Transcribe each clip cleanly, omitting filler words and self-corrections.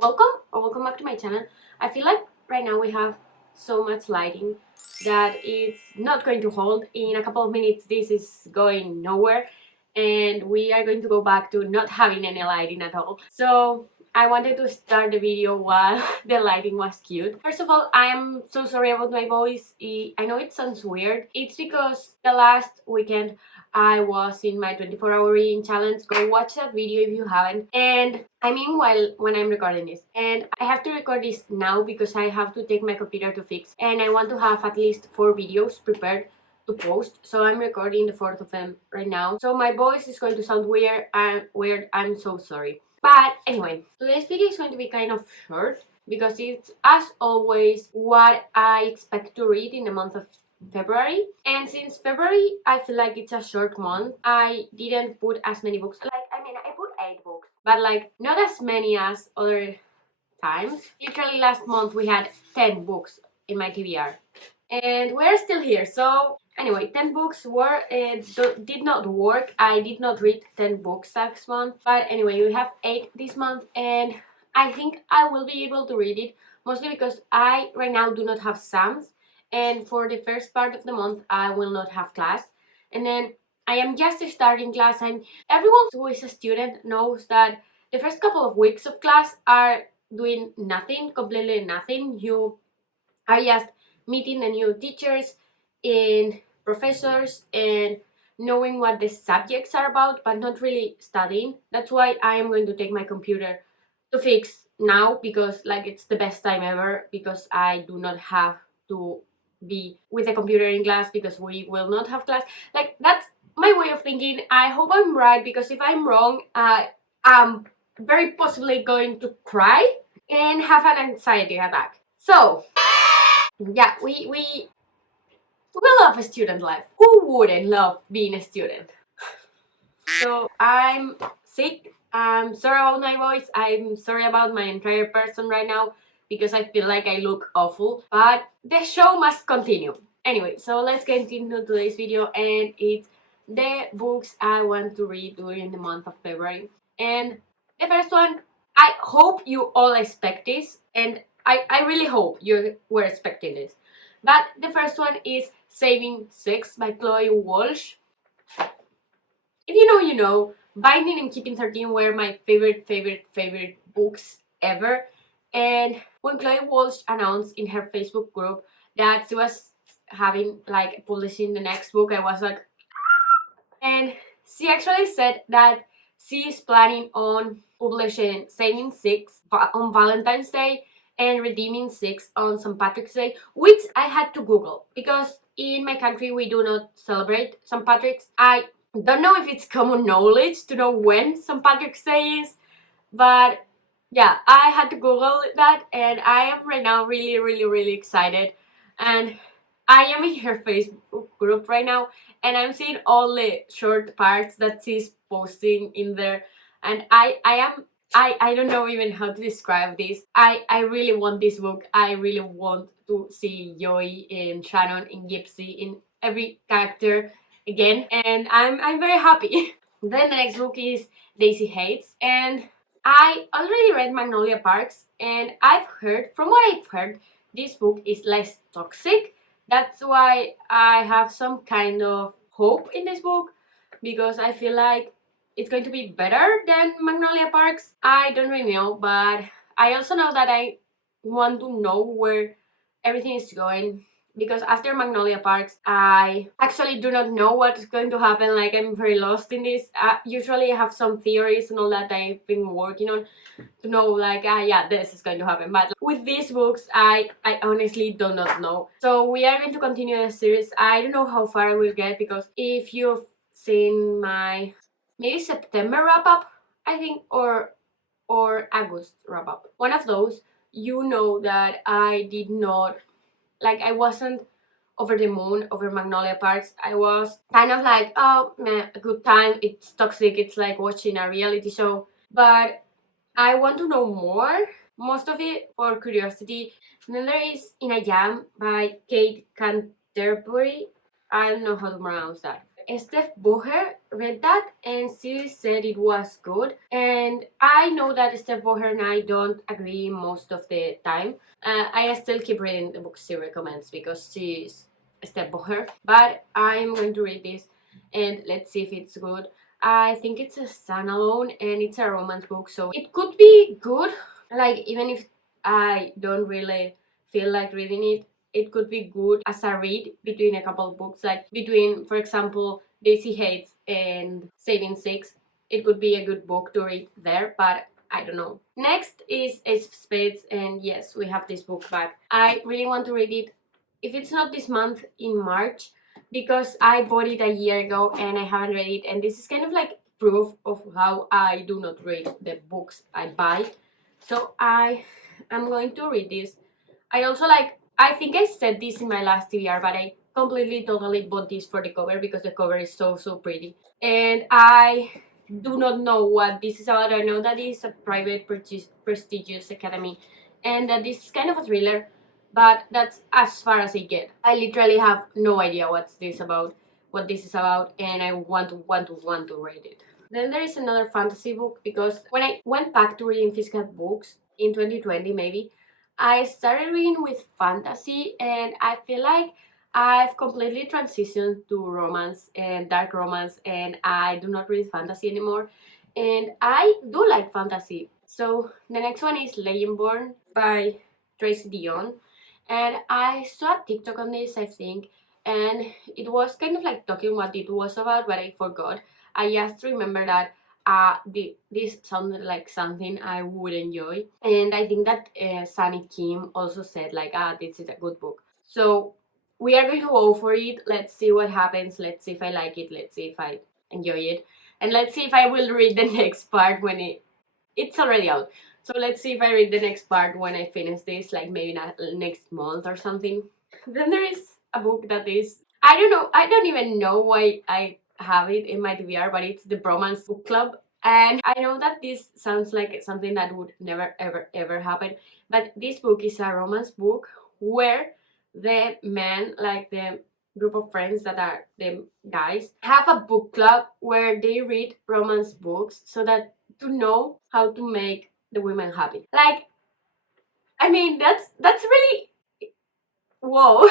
Welcome back to my channel. I feel like right now we have so much lighting that it's not going to hold. In a couple of minutes this is going nowhere and we are going to go back to not having any lighting at all. So I wanted to start the video while the lighting was cute. First of all, I am so sorry about my voice. I know it sounds weird. It's because the last weekend I was in my 24-hour reading challenge. Go watch that video if you haven't. And I mean when I'm recording this. And I have to record this now because I have to take my computer to fix. And I want to have at least 4 videos prepared to post. So I'm recording the 4th of them right now. So my voice is going to sound weird. I'm so sorry. But anyway, today's video is going to be kind of short because it's, as always, what I expect to read in the month of February. And since February I feel like it's a short month, I didn't put as many books. I put 8 books, but like not as many as other times. Literally last month we had 10 books in my TBR and we're still here. So anyway, 10 books did not work. I did not read 10 books last month, but anyway, we have 8 this month and I think I will be able to read it, mostly because I right now do not have exams, and for the first part of the month I will not have class, and then I am just starting class, and everyone who is a student knows that the first couple of weeks of class are doing nothing, completely nothing. You are just meeting the new teachers and professors and knowing what the subjects are about, but not really studying. That's why I am going to take my computer to fix now, because like it's the best time ever, because I do not have to be with the computer in class because we will not have class. Like, that's my way of thinking. I hope I'm right, because if I'm wrong, I'm very possibly going to cry and have an anxiety attack. So yeah, we love a student life. Who wouldn't love being a student? So I'm sick. I'm sorry about my voice. I'm sorry about my entire person right now because I feel like I look awful. But the show must continue. Anyway, so let's get into today's video, and it's the books I want to read during the month of February. And the first one, I hope you all expect this, and I really hope you were expecting this. But the first one is Saving Sex by Chloe Walsh. If you know, you know. Binding and Keeping 13 were my favorite books ever. And when Chloe Walsh announced in her Facebook group that she was having, like, publishing the next book, I was like, and she actually said that she is planning on publishing Saving Six on Valentine's Day and Redeeming Six on St. Patrick's Day, which I had to Google because in my country we do not celebrate St. Patrick's. I don't know if it's common knowledge to know when St. Patrick's Day is, but yeah, I had to Google that, and I am right now really excited. And I am in her Facebook group right now, and I'm seeing all the short parts that she's posting in there, and I don't know even how to describe this. I really want this book. I really want to see Joey and Shannon and Gypsy in every character again, and I'm very happy. Then the next book is Daisy Haites, and I already read Magnolia Parks, and from what I've heard, this book is less toxic. That's why I have some kind of hope in this book, because I feel like it's going to be better than Magnolia Parks. I don't really know, but I also know that I want to know where everything is going, because after Magnolia Parks, I actually do not know what's going to happen. Like, I'm very lost in this. Usually I have some theories and all that I've been working on to know, like, yeah, this is going to happen. But with these books, I honestly do not know. So we are going to continue the series. I don't know how far I will get, because if you've seen my maybe September wrap-up, I think, or August wrap-up, one of those, you know that I did not, like, I wasn't over the moon over Magnolia Parks. I was kind of like, oh man, a good time, it's toxic, it's like watching a reality show. But I want to know more, most of it for curiosity. And then there is In a Jam by Kate Canterbury. I don't know how to pronounce that. Steph Boher read that and she said it was good. And I know that Steph Boher and I don't agree most of the time. I still keep reading the books she recommends because she's Steph Boher. But I'm going to read this and let's see if it's good. I think it's a standalone and it's a romance book, so it could be good. Like, even if I don't really feel like reading it, it could be good as a read between a couple of books, like between, for example, Daisy Haites and Saving Six. It could be a good book to read there, but I don't know. Next is Ace of Spades, and yes, we have this book back. I really want to read it, if it's not this month, in March, because I bought it a year ago and I haven't read it, and this is kind of like proof of how I do not read the books I buy. So I am going to read this. I also like, I think I said this in my last TBR, but I completely totally bought this for the cover because the cover is so pretty. And I do not know what this is about. I know that it's a private prestigious academy and that this is kind of a thriller, but that's as far as I get. I literally have no idea what this is about, and I want to read it. Then there is another fantasy book, because when I went back to reading physical books in 2020 maybe, I started reading with fantasy, and I feel like I've completely transitioned to romance and dark romance, and I do not read fantasy anymore. And I do like fantasy. So the next one is Legendborn by Tracy Dion. And I saw a TikTok on this, I think, and it was kind of like talking what it was about, but I forgot. I just remember that this sounded like something I would enjoy, and I think that Sunny Kim also said like, this is a good book. So we are going to go for it. Let's see what happens. Let's see if I like it. Let's see if I enjoy it, and let's see if I will read the next part when it's already out. So let's see if I read the next part when I finish this, like maybe not next month or something. Then there is a book that is, I don't know, I don't even know why I have it in my TBR, but it's the Bromance Book Club. And I know that this sounds like something that would never ever happen, but this book is a romance book where the men, like the group of friends that are the guys, have a book club where they read romance books so that to know how to make the women happy. Like, I mean, that's really whoa,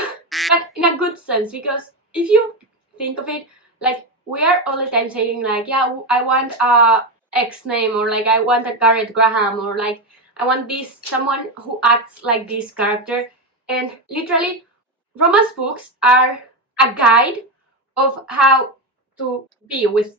but in a good sense, because if you think of it, like, we are all the time saying like, yeah, I want a X name, or like I want a Garrett Graham, or like I want this someone who acts like this character, and literally romance books are a guide of how to be with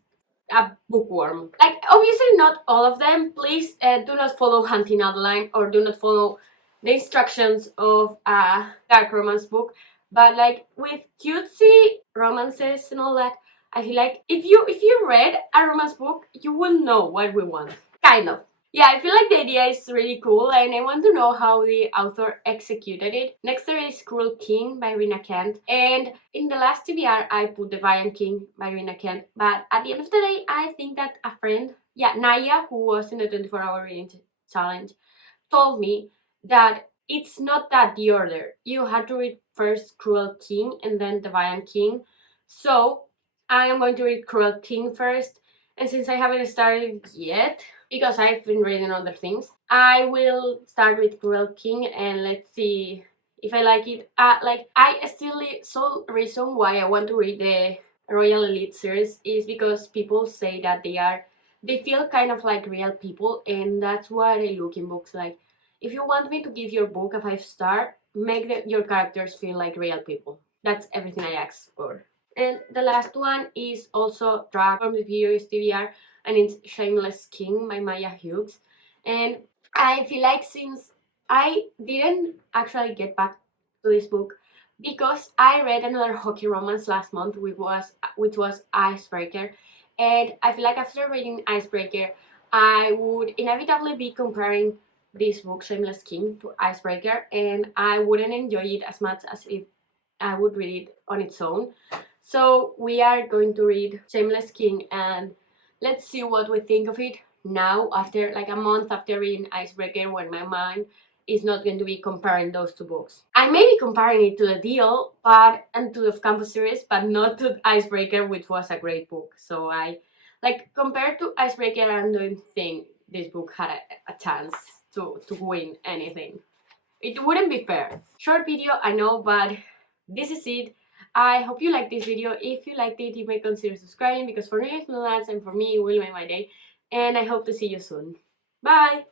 a bookworm. Like, obviously not all of them. Please do not follow Hunting Outline, or do not follow the instructions of a dark romance book. But like with cutesy romances and all that, I feel like if you read a romance book, you will know what we want. Kind of. Yeah, I feel like the idea is really cool, and I want to know how the author executed it. Next there is Cruel King by Rina Kent, and in the last TBR I put The Valiant King by Rina Kent, but at the end of the day I think that a friend, yeah, Naya, who was in the 24-hour reading challenge, told me that it's not that the order. You had to read first Cruel King and then The Valiant King. So I am going to read Cruel King first, and since I haven't started yet, because I've been reading other things, I will start with Cruel King and let's see if I like it. Like, I still, sole reason why I want to read the Royal Elite series is because people say that they feel kind of like real people, and that's what I look in books. Like, if you want me to give your book a 5-star, make your characters feel like real people. That's everything I ask for. And the last one is also drag from the previous TBR, and it's Shameless King by Maya Hughes. And I feel like, since I didn't actually get back to this book because I read another hockey romance last month, which was Icebreaker, and I feel like after reading Icebreaker, I would inevitably be comparing this book, Shameless King, to Icebreaker, and I wouldn't enjoy it as much as if I would read it on its own. So we are going to read Shameless King, and let's see what we think of it now, after like a month after reading Icebreaker, when my mind is not going to be comparing those two books. I may be comparing it to The Deal and to the Campus series, but not to Icebreaker, which was a great book. So compared to Icebreaker, I don't think this book had a chance to win anything. It wouldn't be fair. Short video, I know, but this is it. I hope you liked this video. If you liked it, you may consider subscribing, because for me it's no ads and for me it will make my day. And I hope to see you soon. Bye!